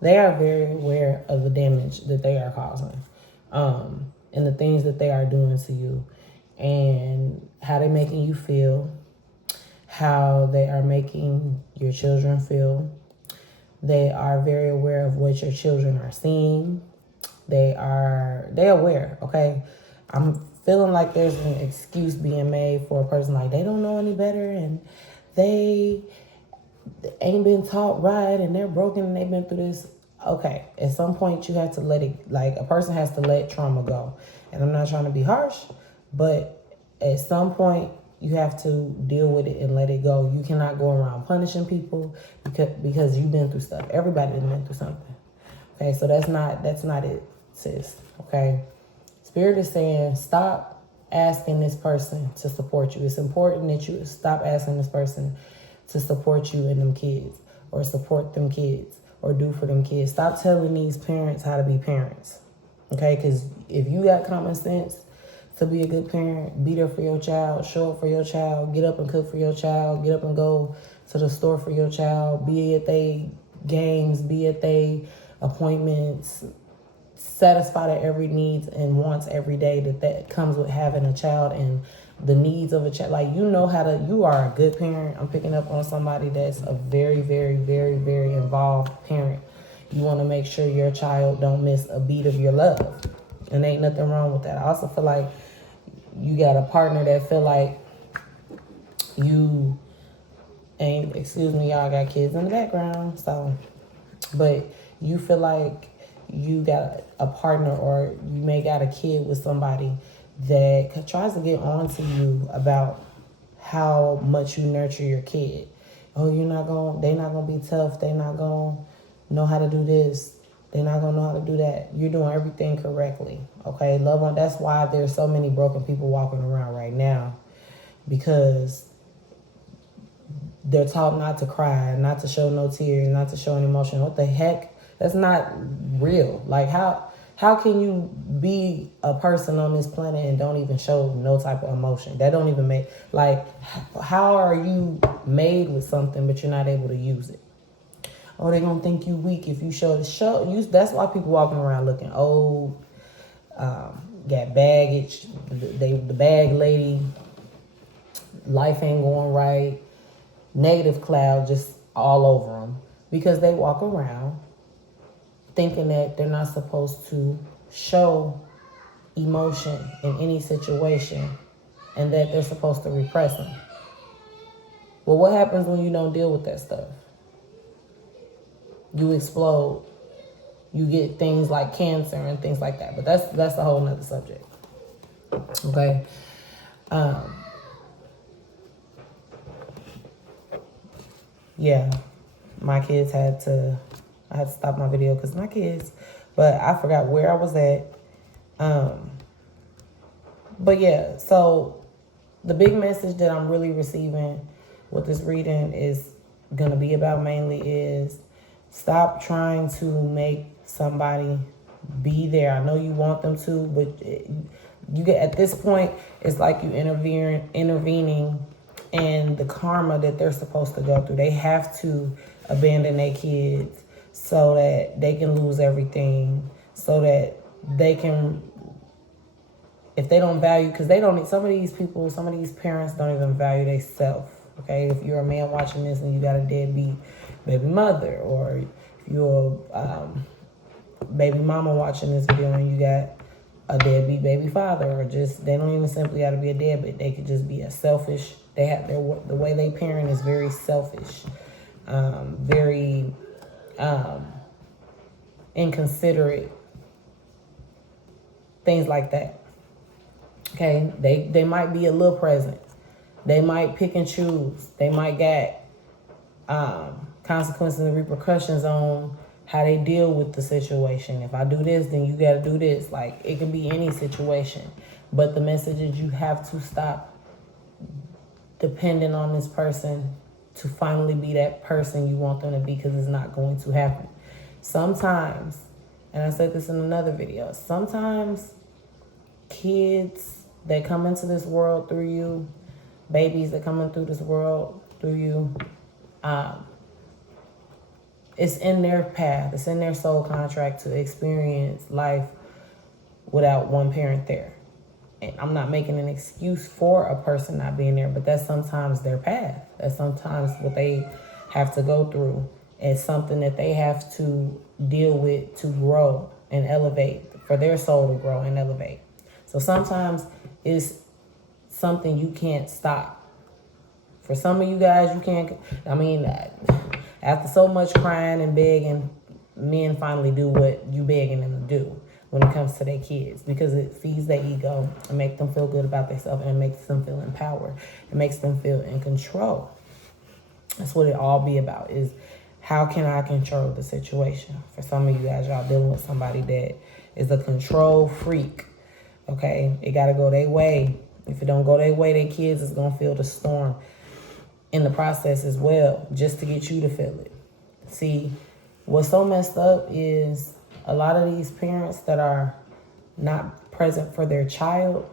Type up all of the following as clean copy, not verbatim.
They are very aware of the damage that they are causing, and the things that they are doing to you, and how they're making you feel, how they are making your children feel. They are very aware of what your children are seeing. They're aware, okay? I'm feeling like there's an excuse being made for a person like they don't know any better and they ain't been taught right and they're broken and they've been through this. Okay, at some point you have to let it, like a person has to let trauma go. And I'm not trying to be harsh, but at some point you have to deal with it and let it go. You cannot go around punishing people because you've been through stuff. Everybody has been through something. Okay, so that's not it, sis. Okay. Spirit is saying stop asking this person to support you. It's important that you stop asking this person to support you and them kids, or support them kids, or do for them kids. Stop telling these parents how to be parents. Okay, because if you got common sense to be a good parent, be there for your child, show up for your child, get up and cook for your child, get up and go to the store for your child, be at they games, be at they appointments, satisfy their every needs and wants every day that comes with having a child, and the needs of a child. Like, you are a good parent. I'm picking up on somebody that's a very, very, very, very involved parent. You want to make sure your child don't miss a beat of your love. And ain't nothing wrong with that. I also feel like you got a partner that feel like you ain't, excuse me, y'all got kids in the background. So, but you feel like you got a partner, or you may got a kid with somebody that tries to get on to you about how much you nurture your kid. Oh, they're not gonna be tough. They're not gonna know how to do this. They're not gonna know how to do that. You're doing everything correctly. Okay, love on. That's why there's so many broken people walking around right now, because they're taught not to cry, not to show no tears, not to show any emotion. What the heck? That's not real. Like, how can you be a person on this planet and don't even show no type of emotion? That don't even make, like, how are you made with something but you're not able to use it? Oh, they're gonna think you weak if you show you. That's why people walking around looking old, got baggage. The bag lady, life ain't going right. Negative cloud just all over them, because they walk around thinking that they're not supposed to show emotion in any situation, and that they're supposed to repress them. Well, what happens when you don't deal with that stuff? You explode. You get things like cancer and things like that. But that's a whole nother subject. Okay. Yeah, my kids I had to stop my video because my kids, but I forgot where I was at. But yeah, so the big message that I'm really receiving with this reading is going to be about mainly is stop trying to make somebody be there. I know you want them to, but you get at this point, it's like you intervening in the karma that they're supposed to go through. They have to abandon their kids so that they can lose everything, so that they can, if they don't value, because they don't, some of these parents don't even value themselves. Okay, if you're a man watching this and you got a deadbeat baby mother, or if you're a baby mama watching this video and you got a deadbeat baby father, or just, they don't even simply got to be a deadbeat. They could just be a selfish, they have the way they parent is very selfish, very inconsiderate, things like that. Okay, they might be a little present. They might pick and choose. They might get consequences and repercussions on how they deal with the situation. If I do this, then you got to do this. Like, it can be any situation. But the message is you have to stop depending on this person to finally be that person you want them to be, because it's not going to happen. Sometimes, and I said this in another video, sometimes kids that come into this world through you, babies that come in through this world through you, it's in their path. It's in their soul contract to experience life without one parent there. And I'm not making an excuse for a person not being there, but that's sometimes their path. That's sometimes what they have to go through. It's something that they have to deal with to grow and elevate, for their soul to grow and elevate. So sometimes it's something you can't stop. For some of you guys, you can't. I mean, after so much crying and begging, men finally do what you begging them to do when it comes to their kids, because it feeds their ego and makes them feel good about themselves, and it makes them feel empowered. It makes them feel in control. That's what it all be about, is how can I control the situation? For some of you guys, y'all dealing with somebody that is a control freak, okay? It got to go their way. If it don't go their way, their kids is going to feel the storm in the process as well, just to get you to feel it. See, what's so messed up is a lot of these parents that are not present for their child,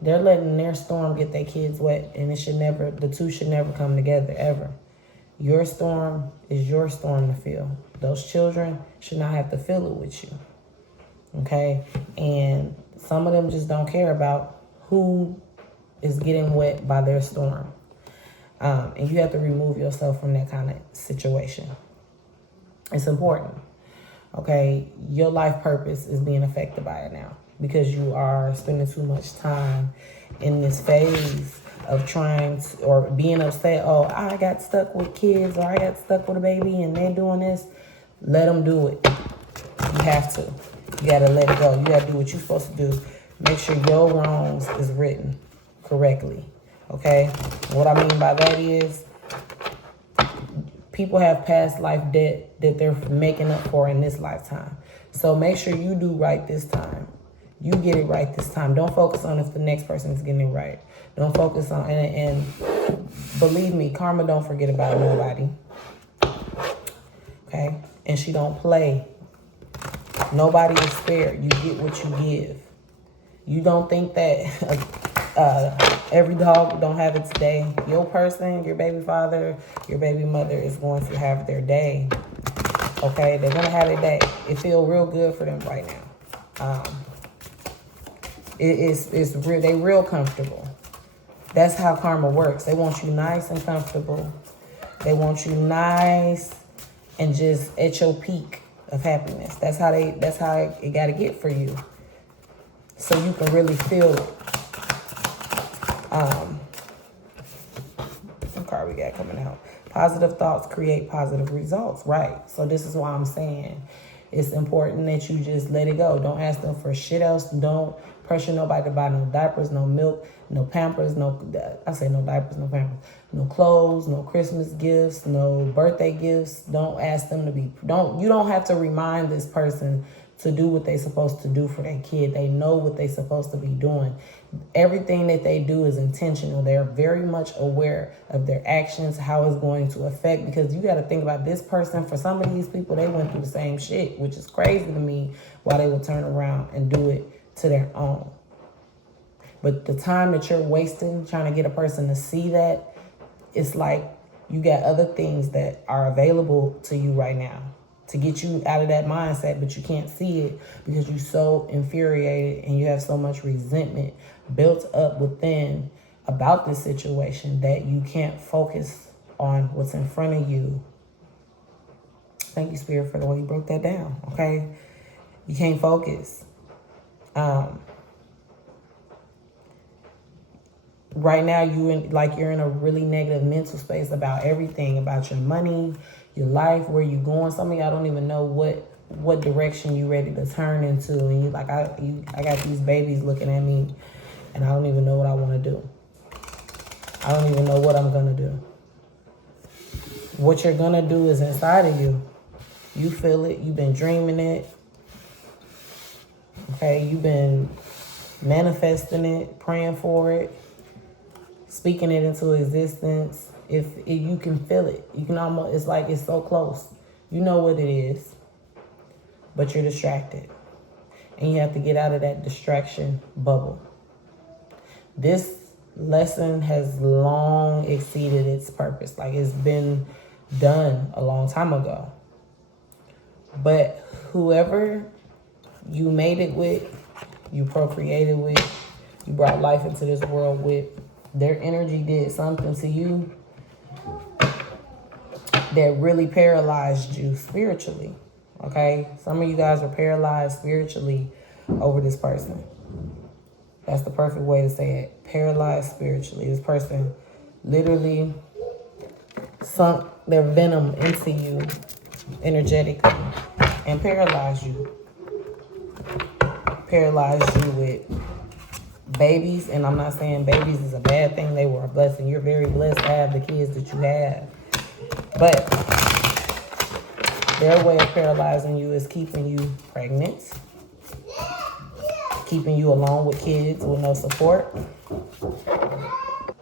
they're letting their storm get their kids wet, and the two should never come together, ever. Your storm is your storm to feel. Those children should not have to feel it with you, okay? And some of them just don't care about who is getting wet by their storm. And you have to remove yourself from that kind of situation. It's important. Okay, your life purpose is being affected by it now, because you are spending too much time in this phase of trying to, or being upset. Oh, I got stuck with kids, or I got stuck with a baby and they're doing this. Let them do it. You have to. You got to let it go. You got to do what you're supposed to do. Make sure your wrongs is written correctly. Okay? What I mean by that is, people have past life debt that they're making up for in this lifetime. So make sure you do right this time. You get it right this time. Don't focus on if the next person is getting it right. Don't focus on, and believe me, karma don't forget about nobody. Okay? And she don't play. Nobody is spared. You get what you give. You don't think that every dog don't have its day. Your person, your baby father, your baby mother is going to have their day. Okay? They're going to have their day. It feels real good for them right now. It's real. They real comfortable. That's how karma works. They want you nice and comfortable. They want you nice and just at your peak of happiness. That's how it got to get for you, so you can really feel it. What card we got coming out? Positive thoughts create positive results. Right. So this is why I'm saying it's important that you just let it go. Don't ask them for shit else. Don't pressure nobody to buy no diapers, no milk, no Pampers, no diapers, no Pampers, no clothes, no Christmas gifts, no birthday gifts. Don't ask them to be, you don't have to remind this person to do what they're supposed to do for their kid. They know what they're supposed to be doing. Everything that they do is intentional. They're very much aware of their actions, how it's going to affect, because you got to think about this person. For some of these people, they went through the same shit, which is crazy to me, why they would turn around and do it to their own. But the time that you're wasting trying to get a person to see that, it's like you got other things that are available to you right now to get you out of that mindset, but you can't see it because you're so infuriated and you have so much resentment built up within about this situation that you can't focus on what's in front of you. Thank you, Spirit, for the way you broke that down, okay? You can't focus. Right now, you're in a really negative mental space about everything, about your money, your life, where you're going. Some of y'all don't even know what direction you're ready to turn into, and you're like, I got these babies looking at me, and I don't even know what I want to do. I don't even know what I'm gonna do. What you're gonna do is inside of you. You feel it. You've been dreaming it. Okay, you've been manifesting it, praying for it, speaking it into existence. If you can feel it, you can almost, it's like it's so close. You know what it is, but you're distracted. And you have to get out of that distraction bubble. This lesson has long exceeded its purpose. Like, it's been done a long time ago. But whoever you made it with, you procreated with, you brought life into this world with, their energy did something to you that really paralyzed you spiritually. Okay? Some of you guys were paralyzed spiritually over this person. That's the perfect way to say it. Paralyzed spiritually. This person literally sunk their venom into you energetically and paralyzed you. Paralyzed you with babies. And I'm not saying babies is a bad thing. They were a blessing. You're very blessed to have the kids that you have. But their way of paralyzing you is keeping you pregnant, keeping you alone with kids with no support.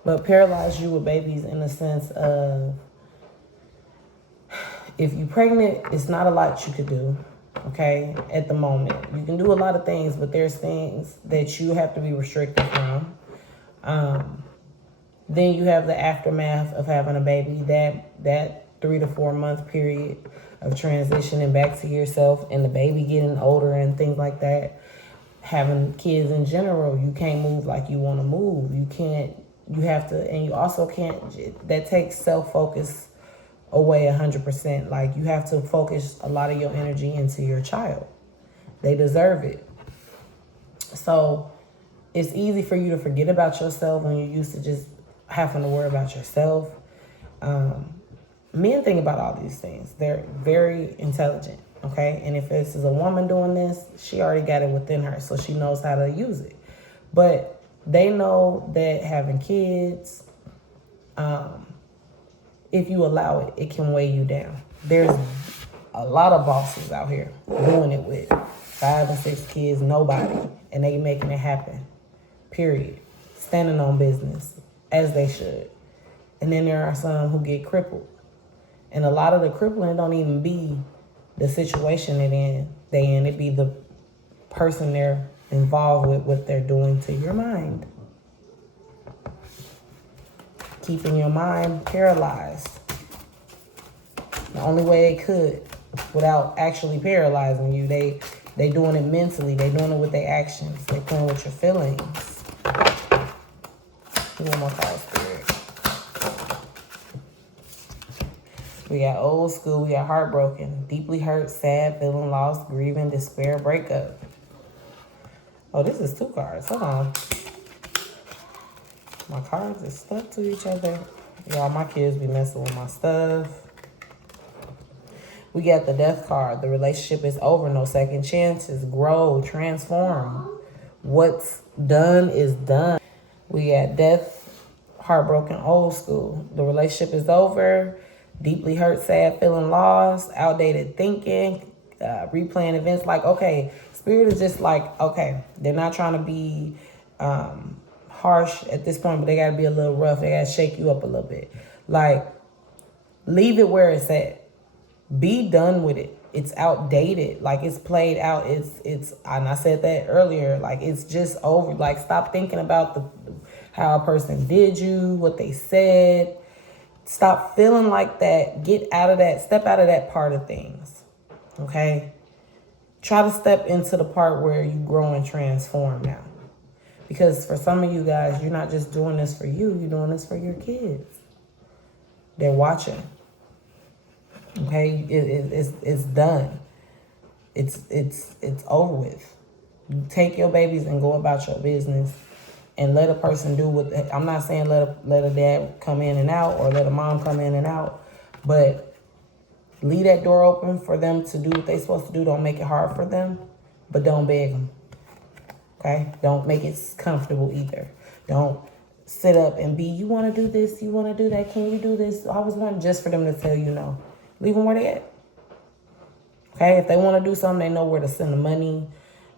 But paralyze you with babies in the sense of, if you're pregnant, it's not a lot you could do, okay, at the moment. You can do a lot of things, but there's things that you have to be restricted from. Then you have the aftermath of having a baby, that 3 to 4 month period of transitioning back to yourself and the baby getting older and things like that. Having kids in general, you can't move like you want to move. You have to, and you also can't, that takes self-focus away 100%. Like, you have to focus a lot of your energy into your child. They deserve it. So it's easy for you to forget about yourself when you're used to just having to worry about yourself. Men think about all these things. They're very intelligent, okay? And if this is a woman doing this, she already got it within her, so she knows how to use it. But they know that having kids, if you allow it, it can weigh you down. There's a lot of bosses out here doing it with 5 and 6 kids, nobody, and they making it happen, period. Standing on business, as they should. And then there are some who get crippled. And a lot of the crippling don't even be the situation they in. It be the person they're involved with, what they're doing to your mind. Keeping your mind paralyzed. The only way they could, without actually paralyzing you, they doing it mentally. They doing it with their actions. They playing with your feelings. One more card, Spirit. We got old school. We got heartbroken, deeply hurt, sad, feeling lost, grieving, despair, breakup. Oh, this is 2 cards. Hold on. My cards are stuck to each other. Y'all, my kids be messing with my stuff. We got the death card. The relationship is over. No second chances. Grow. Transform. What's done is done. We got death, heartbroken, old school. The relationship is over. Deeply hurt, sad, feeling lost. Outdated thinking. Replaying events. Like, okay, Spirit is just like, okay, they're not trying to be harsh at this point, but they got to be a little rough. They got to shake you up a little bit. Like, leave it where it's at. Be done with it. It's outdated. Like, it's played out. It's and I said that earlier. Like, it's just over. Like, stop thinking about how a person did you, what they said. Stop feeling like that. Get out of that. Step out of that part of things. Okay? Try to step into the part where you grow and transform now. Because for some of you guys, you're not just doing this for you. You're doing this for your kids. They're watching. Okay? It's done. It's over with. You take your babies and go about your business. And let a person do what, I'm not saying let a dad come in and out or let a mom come in and out, but leave that door open for them to do what they're supposed to do. Don't make it hard for them, but don't beg them, okay? Don't make it comfortable either. Don't sit up and be, you want to do this, you want to do that, can you do this? I was wanting just for them to tell you no. Leave them where they at, okay? If they want to do something, they know where to send the money.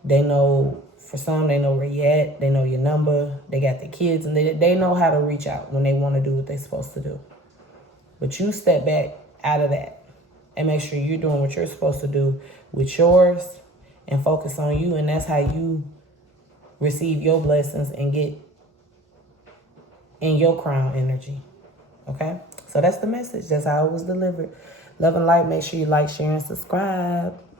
They know. For some, they know where you at. They know your number. They got the kids, and they know how to reach out when they want to do what they're supposed to do. But you step back out of that and make sure you're doing what you're supposed to do with yours and focus on you. And that's how you receive your blessings and get in your crown energy. Okay? So that's the message. That's how it was delivered. Love and light. Make sure you like, share, and subscribe.